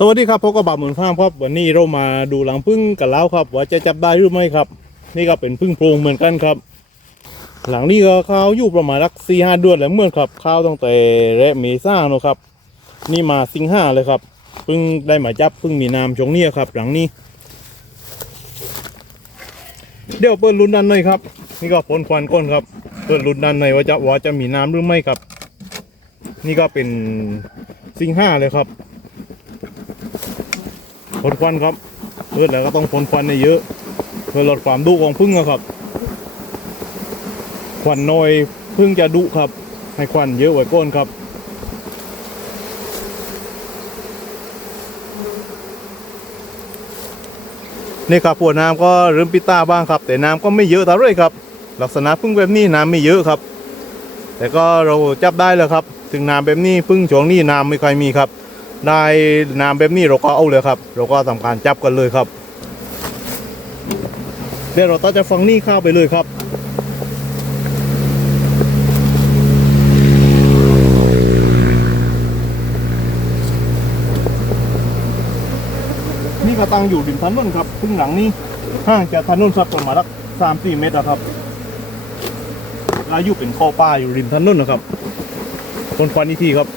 สวัสดีครับพบกับบาหมุนฟาร์มครับวันนี้เรามาดูหลังพึ่งกันแล้วครับ ว่าจะจับได้หรือไม่ครับ นี่ก็เป็นพึ่งโพรงเหมือนกันครับ หลังนี้ก็ข้าวอยู่ประมาณรักสี่ห้าเดือนแล้วเหมื่อนครับข้าวตั้งแต่แรกเมษาเนอะครับ นี่มาสิงห้าเลยครับพิ่งได้หมายจับพิ่งมีนามชงเนี่ยครับ หลังนี้ เดี๋ยวเปิดลุ้นด้านในครับ นี่ก็พ่นควันก้นครับ เปิดลุ้นด้านในว่าจะว่าจะมีน้ำหรือไม่ครับ นี่ก็เป็นสิงห้าเลยครับ พ่นควันครับเพื่อแล้วก็ต้องพ่นควันในเยอะเพื่อลดความดุของพึ่งนะครับควันน้อยพึ่งจะดุครับ ให้ควันเยอะไว้ก้นครับนี่ครับผัวน้ำก็เริ่มปิดตาบ้างครับ แต่น้ำก็ไม่เยอะเท่าไรครับ ลักษณะพึ่งแบบนี้น้ำไม่เยอะครับ แต่ก็เราจับได้แล้วครับ ถึงน้ำแบบนี้พึ่งช่วงนี้น้ำไม่ค่อยมีครับ ได้น้ำแบบนี้เราก็เอาเลยครับ เราก็ทำการจับกันเลยครับเดี๋ยวเราต้องจะฟังนี่ข้าวไปเลยครับนี่ก็ตั้งอยู่ริมถนนครับพึ่งหลังนี้ห่างจากถนนสักประมาณสักสามสี่เมตรนะครับแล้วอยู่เป็นข้อป้าอยู่ริมถนนนะครับคนควันอีกทีครับ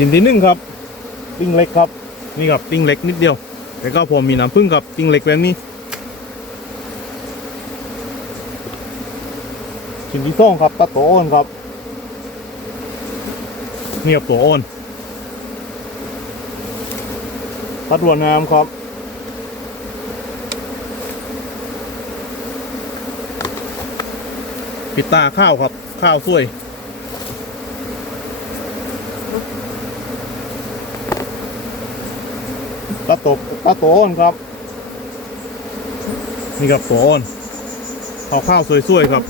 ชิ้นที่หนึ่งครับ ติ้งเล็กครับ นี่ครับติ้งเล็กนิดเดียว แล้วก็พอมีน้ำผึ้งครับติ้งเล็กแบบนี้ ชิ้นที่สองครับตะโตโอนครับนี่ครับตัวโอนตัดรวนน้ำครับปิดตาข้าวครับ ข้าวสวย ตาตบตาโตอ้นครับ นี่ครับโตอ้นเอาข้าวสวยๆครับ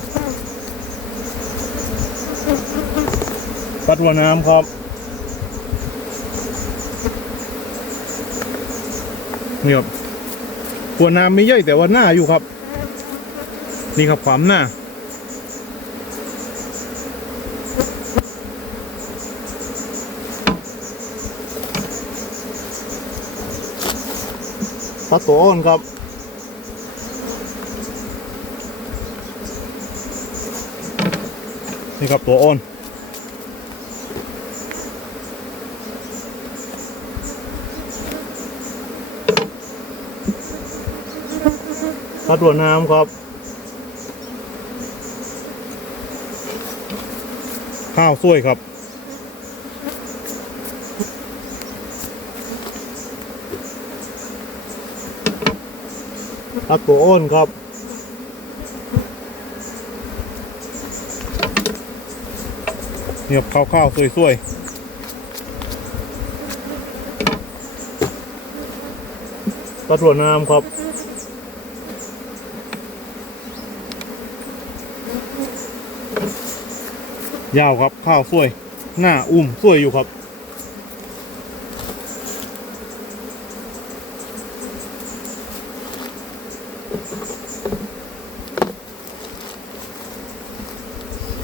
ปัดหัวน้ำครับนี่ครับหัวน้ำไม่ใหญ่แต่ว่าหน้าอยู่ครับ นี่ครับความหน้า ปลาโตอ่อนครับนี่ครับตัวอ่อนปลาตัวน้ำครับ ข้าวสวยครับ อัปโปอ้นครับเนี่ยข้าวข้าวๆสวยๆปลาถั่วน้ำครับ ยาวครับข้าวสวย หน้าอุ้มสวยอยู่ครับ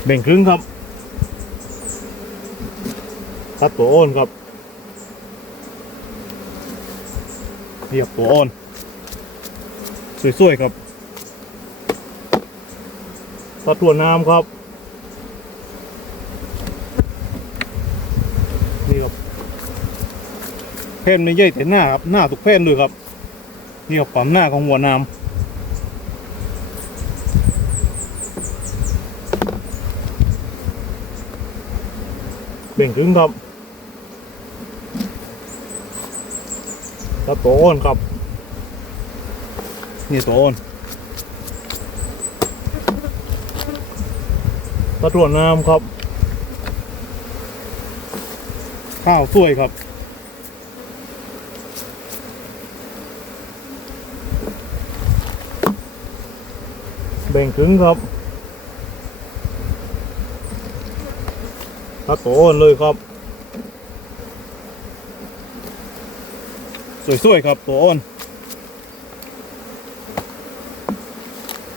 แบ่งครึ่งครับ ตัดตัวอ้นครับเรียบตัวอ้นสวยๆครับ ตัดตัวน้ำครับ นี่ครับแผ่นไม่ใหญ่แต่หน้าครับ หน้าทุกแผ่นเลยครับ นี่ครับความหน้าของหัวน้ำ เบ่งถึงครับแล้วตัวอ้นครับ นี่ตัวอ้นตะตรวจน้ำครับ ข้าวสวยครับเบ่งถึงครับ ครับโตเลยครับ สวยๆครับตัวอ้น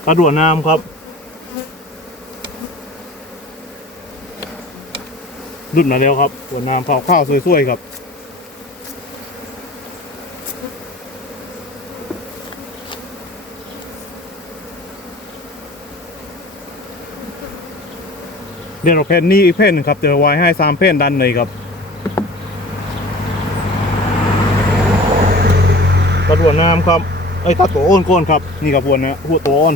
ปลาด่วนน้ำครับรุ่นมาแล้วครับตัวน้ำเผาข้าวสวยๆครับ เดี๋ยวเราแผ่นนี้อีกแผ่นนึงครับจะไว้ให้สามแผ่นดันเลยครับตัดหัวน้ำครับไอ้ยตัดตัวอ้นก้นครับนี่ครับหัวนะหัวตัวอ้น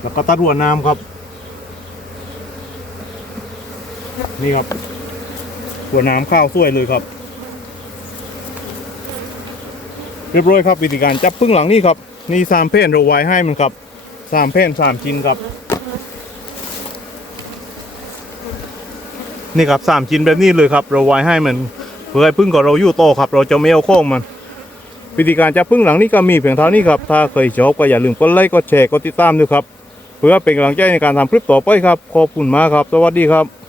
แล้วก็ตัดหัวน้ำครับ นี่ครับ หัวน้ำข้าวสวยเลยครับเรียบร้อยครับวิธีการจับพึ่งหลังนี่ครับ นี่สามแผ่นเราไว้ให้มันครับสามแผ่นสามชิ้นครับ นี่ครับสามชิ้นแบบนี้เลยครับ เราไว้ให้มันเพื่อให้พึ่งกับเราอยู่โตครับ เราจะไม่เอาโค้งมันวิธีการจับพึ่งหลังนี้ก็มีเพียงเท่านี้ครับ ถ้าเคยชอบก็อย่าลืมกดไลค์กดแชร์กดติดตามด้วยครับ เพื่อเป็นกำลังใจในการทำคลิปต่อไปครับ ขอบคุณมากครับ สวัสดีครับ